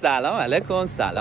سلام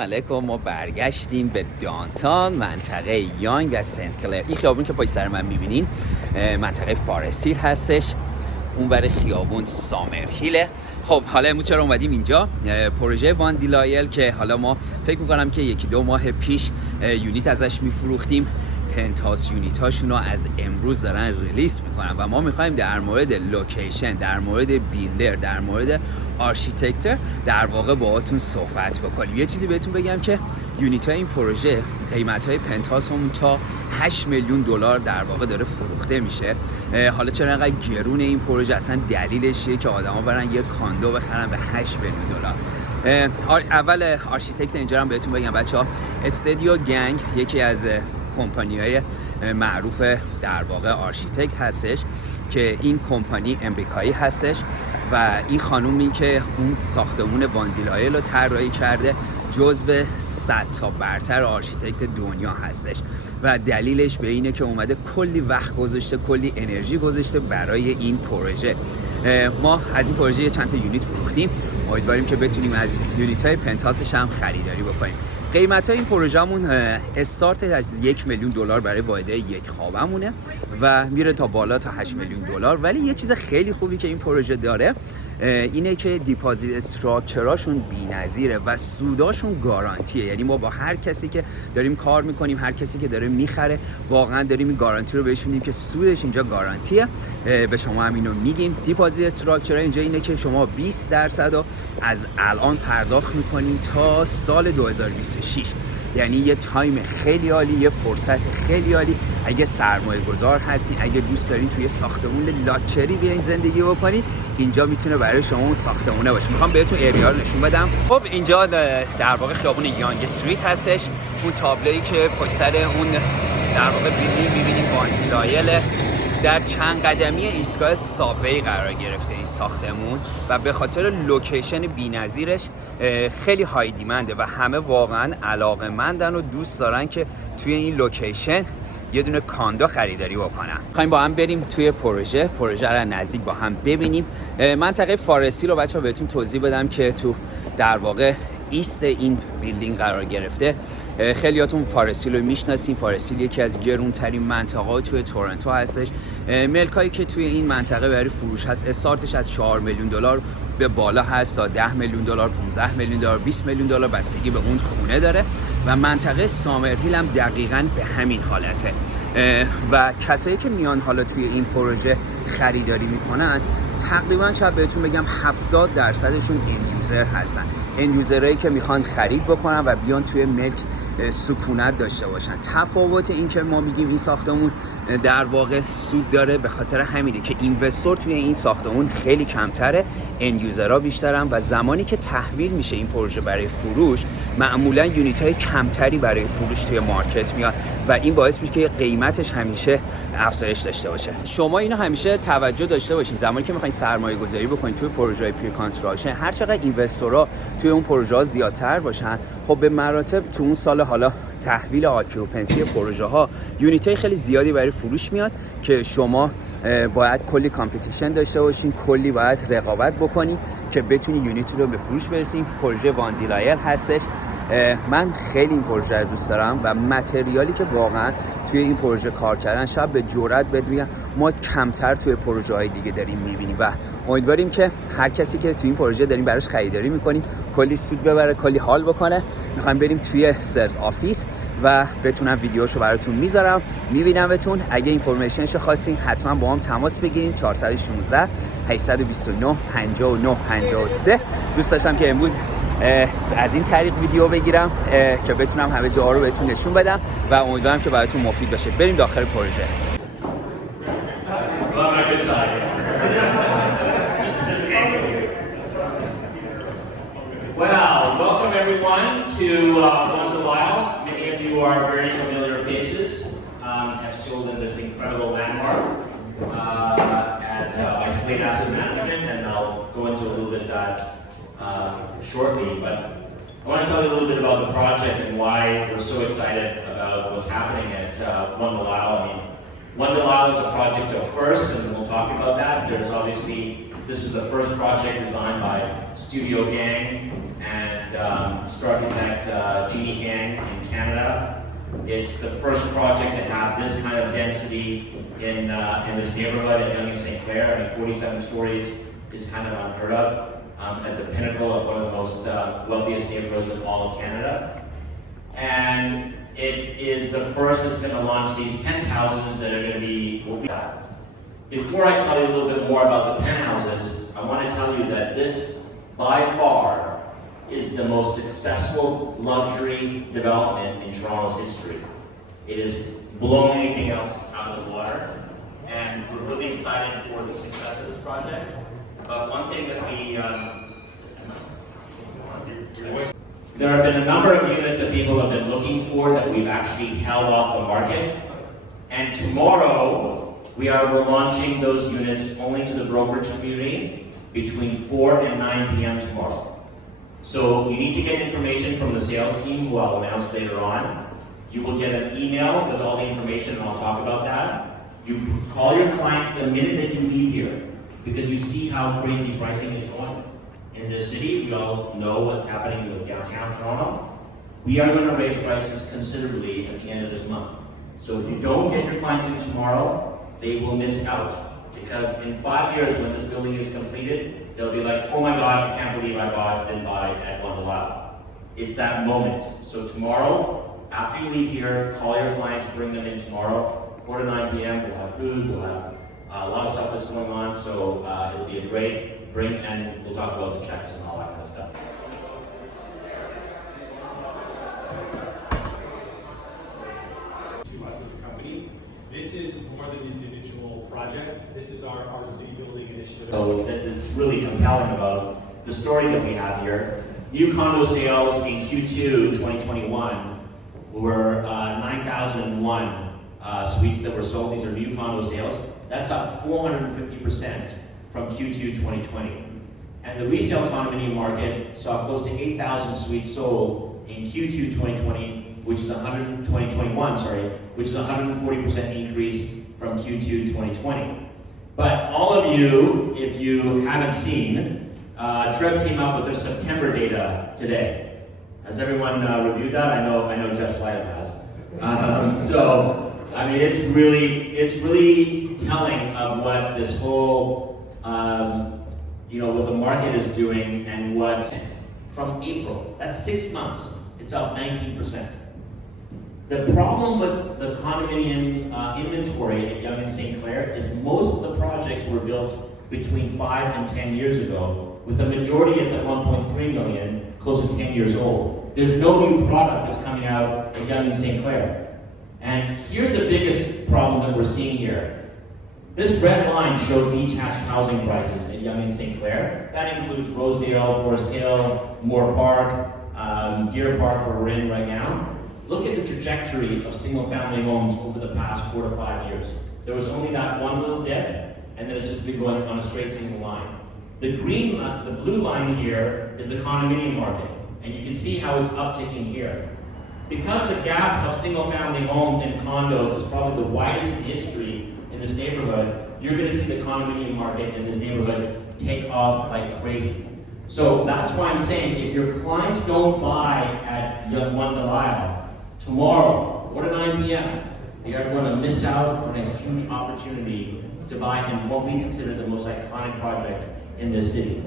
علیکم. ما برگشتیم به دانتان، منطقه یانگ و سنت کلر. این خیابون که پای سر من میبینین منطقه فارست هیل هستش، اونور خیابون سامر هیله. خب حالا امروز چرا اومدیم اینجا؟ پروژه وان دیلایل که حالا ما فکر میکنم که 1-2 ماه پیش یونیت ازش میفروختیم، پنتاس یونیت هاشون رو از امروز دارن ریلیس میکنن و ما میخوایم در مورد لوکیشن، در مورد بیلدر، در مورد آرشیتکتر در واقع باهاتون صحبت بکنیم. یه چیزی بهتون بگم که یونیت های این پروژه قیمت های پنتاس همون تا 8 میلیون دلار در واقع داره فروخته میشه. حالا چرا اینقدر گرون این پروژه؟ اصلا دلیلش چیه که آدما برن یه کاندو بخرن به 8 میلیون دلار؟ اول آرشیتکت اینجا هم بهتون بگم بچه‌ها، استودیو گنگ یکی از کمپانی‌های معروف در واقع آرشیتکت هستش که این کمپانی امریکایی هستش و این خانومی که اون ساختمون وان دیلایل رو طراحی کرده جزو 100 تا برتر آرشیتکت دنیا هستش و دلیلش به اینه که اومده کلی وقت گذاشته، کلی انرژی گذاشته برای این پروژه. ما از این پروژه چند تا یونیت فروختیم، امیدواریم که بتونیم از یونیت های پنتاسش هم خریداری بکنیم. قیمت های این پروژه‌مون استارت از 1 میلیون دلار برای واحده یک خوابمونه و میره تا بالا تا 8 میلیون دلار. ولی یه چیز خیلی خوبی که این پروژه داره اینه که دیپازیت استراکچراشون بی‌نظیره و سوداشون گارانتیه. یعنی ما با هر کسی که داریم کار میکنیم، هر کسی که داره میخره، واقعا داریم این گارانتی رو بهش میدیم که سودش اینجا گارانتیه. به شما هم اینو میگیم. دیپازیت استراکچر اینجا اینه که شما 20% رو از الان پرداخت میکنین تا سال 2026. یعنی یه تایم خیلی عالی، یه فرصت خیلی عالی. اگه سرمایه گذار هستین، اگه دوست دارین توی ساختمون لاکچری بیاین زندگی بکنین، اینجا میتونه برای شما اون ساختمونه باشه. میخوام بهتون ایریا رو نشون بدم. خب اینجا در واقع خیابون یانگ استریت هستش. اون تابلویی که پشت سر اون در واقع میبینیم وان دیلایل در چند قدمی ایستگاه سابوی قرار گرفته این ساختمون و به خاطر لوکیشن بی‌نظیرش خیلی های دیمنده و همه واقعا علاقه‌مندن و دوست دارن که توی این لوکیشن یه دونه کاندو خریداری بکنن. می‌خوایم با هم بریم توی پروژه رو نزدیک با هم ببینیم. منطقه فارسی رو بچه‌ها بهتون توضیح بدم که تو در واقع ایست این بیلدینگ قرار گرفته. خیلیاتون فارسی رو میشناسین. فارسی یکی از گرونترین منطقه‌ها توی تورنتو هستش. ملکایی که توی این منطقه برای فروش هست استارتش از 4 میلیون دلار به بالا هست تا 10 میلیون دلار، 15 میلیون دلار، 20 میلیون دلار، بستگی به اون خونه داره و منطقه سامر هیل هم دقیقاً به همین حالته. و کسایی که میان حالا توی این پروژه خریداری میکنن تقریبا شاید بهتون بگم 70%شون end user هستن. end userایی که میخوان خرید بکنن و بیان توی ملک سکونت داشته باشن. تفاوت این که ما میگیم این ساختمون در واقع سود داره به خاطر همینه که اینوستور توی این ساختمون خیلی کمتره، end userها بیشترن و زمانی که تحویل میشه این پروژه برای فروش معمولا یونیت های کمتری برای فروش توی مارکت میاد و این باعث میشه که قیمتش همیشه افزایش داشته باشه. شما اینو همیشه توجه داشته باشین زمانی که میخواین سرمایه گذاری بکنین توی پروژه های پری کانستراکشن، هر چقدر اینوستورها توی اون پروژه ها زیادتر باشن، خب به مراتب تو اون سال حالا تحویل آکیوپنسی پروژه ها یونیت های خیلی زیادی برای فروش میاد که شما باید کلی کامپیتیشن داشته باشین، کلی باید رقابت بکنین که بتونی یونیت رو به فروش برسین. پروژه وان دیلایل هستش. من خیلی این پروژه رو دوست دارم و متریالی که واقعا توی این پروژه کار کردن شاید به جرئت بگم ما کمتر توی پروژه های دیگه داریم میبینیم و امیدواریم که هر کسی که توی این پروژه داریم براش خریداری میکنیم کلی سود ببره، کلی حال بکنه. میخوایم بریم توی سرز آفیس و بتونم ویدیوشو براتون میذارم، میبینمتون. اگه اینفورمیشنشو خواستین حتما با هم تماس بگیرین. 416 829 59 53. دوست داشتم که امروز از این طریق ویدیو بگیرم که بتونم همه جاها رو بهتون نشون بدم و امیدوارم که براتون مفید باشه. بریم داخل پروژه. Well, welcome everyone to One Delisle. Many of you are very familiar faces. Have sold in this incredible landmark at Isolate Asset Management, and I'll go into a little bit that shortly. But I want to tell you a little bit about the project and why we're so excited about what's happening at One Delisle. I mean, One Delisle is a project of firsts, and we'll talk about that. There's obviously This is the first project designed by Studio Gang and star architect Jeanne in Canada. It's the first project to have this kind of density in this neighborhood at Yonge and St. Clair. I mean, 47 stories is kind of unheard of. At the pinnacle of one of the most wealthiest neighborhoods in all of Canada. And it is the first that's going to launch these penthouses that are going to be what we have. Before I tell you a little bit more about the penthouses, I want to tell you that this, by far, is the most successful luxury development in Toronto's history. It has blown anything else out of the water, and we're really excited for the success of this project. But one thing that there have been a number of units that people have been looking for that we've actually held off the market. And tomorrow, we're launching those units only to the brokerage community between 4 and 9 p.m. tomorrow. So you need to get information from the sales team, who I'll announce later on. You will get an email with all the information, and I'll talk about that. You call your clients the minute that you leave here, because you see how crazy pricing is going in this city. We all know what's happening with downtown Toronto. We are going to raise prices considerably at the end of this month. So if you don't get your clients in tomorrow, they will miss out. Because in 5 years, when this building is completed, they'll be like, oh my God, I can't believe didn't buy at One Delisle. It's that moment. So tomorrow, after you leave here, call your clients, bring them in tomorrow, 4 to 9 p.m. We'll have food, we'll have a lot of stuff that's going on, so it'll be a great bring, and we'll talk about the checks and all that kind of stuff. To us as a company, this is more than an individual project. This is our city building initiative. So it's really compelling about the story that we have here. New condo sales in Q2 2021 were 9,001 suites that were sold. These are new condo sales. That's up 450% from Q2 2020. And the resale condominium market saw close to 8,000 suites sold in Q2 2020, which is 2021, which is a 140% increase from Q2 2020. But all of you, if you haven't seen, Trev came up with their September data today. Has everyone reviewed that? I know Jeff Slyden has. So, I mean, it's really telling of what this whole, what the market is doing, and what, from April, that's 6 months, it's up 19%. The problem with the condominium inventory at Yonge and St. Clair is most of the projects were built between 5 and 10 years ago, with the majority at the 1.3 million close to 10 years old. There's no new product that's coming out at Yonge and St. Clair. And here's the biggest problem that we're seeing here. This red line shows detached housing prices at Yonge and St. Clair. That includes Rosedale, Forest Hill, Moore Park, Deer Park, where we're in right now. Look at the trajectory of single-family homes over the past 4 to 5 years. There was only that one little dip, and then it's just been going on a straight single line. The blue line here is the condominium market, and you can see how it's upticking here. Because the gap of single-family homes and condos is probably the widest in history in this neighborhood, you're going to see the condominium market in this neighborhood take off like crazy. So that's why I'm saying, if your clients don't buy at One Delisle tomorrow, 4 to 9 p.m., they are going to miss out on a huge opportunity to buy in what we consider the most iconic project in this city.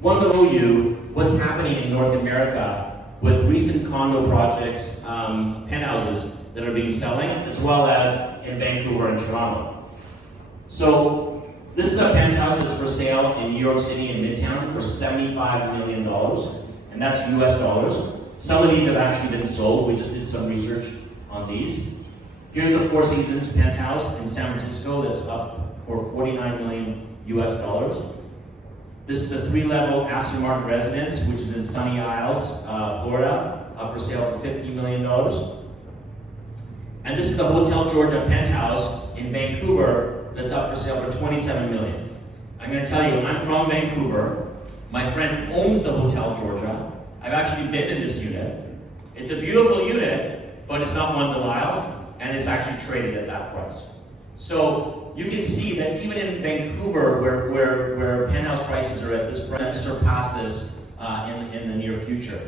I want to show you what's happening in North America with recent condo projects, penthouses that are being selling, as well as in Vancouver and Toronto. So this is a penthouse that's for sale in New York City in Midtown for $75 million, and that's US dollars. Some of these have actually been sold. We just did some research on these. Here's the Four Seasons penthouse in San Francisco that's up for $49 million US dollars. This is the 3-level Aston Martin residence, which is in Sunny Isles, Florida, up for sale for $50 million. And this is the Hotel Georgia penthouse in Vancouver that's up for sale for $27 million. I'm going to tell you, I'm from Vancouver. My friend owns the Hotel Georgia. I've actually been in this unit. It's a beautiful unit, but it's not One Delisle, and it's actually traded at that price. So you can see that even in Vancouver, where penthouse prices are at this point, surpass this in the near future.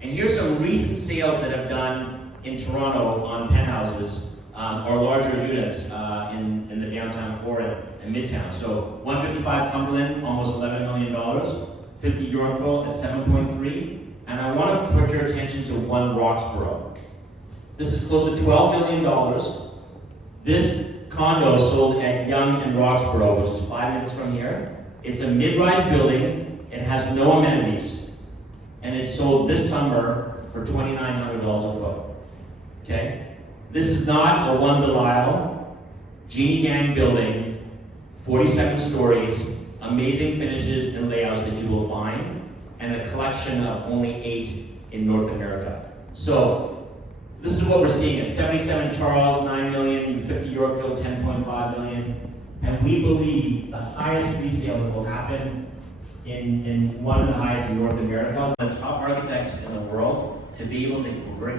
And here's some recent sales that have done in Toronto on penthouses or larger units in the downtown core and midtown. So 155 Cumberland, almost $11 million. 50 Yorkville at 7.3. And I want to put your attention to 1 Roxborough. This is close to $12 million. This condo sold at Yonge and Roxborough, which is 5 minutes from here. It's a mid-rise building. It has no amenities. And it sold this summer for $2,900 a foot. Okay? This is not a one Delisle, Jeanne gang building, 47 stories, amazing finishes and layouts that you will find, and a collection of only 8 in North America. So, this is what we're seeing at 77 Charles, 9 million, 50 Yorkville, 10.5 million. And we believe the highest resale that will happen in one of the highest in North America. One of the top architects in the world to be able to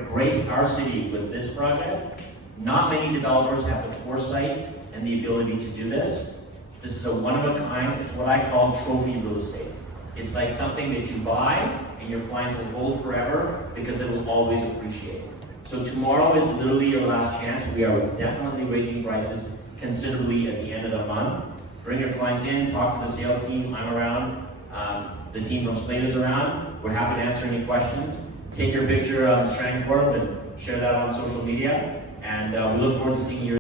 grace our city with this project. Not many developers have the foresight and the ability to do this. This is a one-of-a-kind, it's what I call trophy real estate. It's like something that you buy and your clients will hold forever because it will always appreciate. So tomorrow is literally your last chance. We are definitely raising prices considerably at the end of the month. Bring your clients in, talk to the sales team. I'm around. The team from Slate is around. We're happy to answer any questions. Take your picture on Strand Corp and share that on social media. And we look forward to seeing you.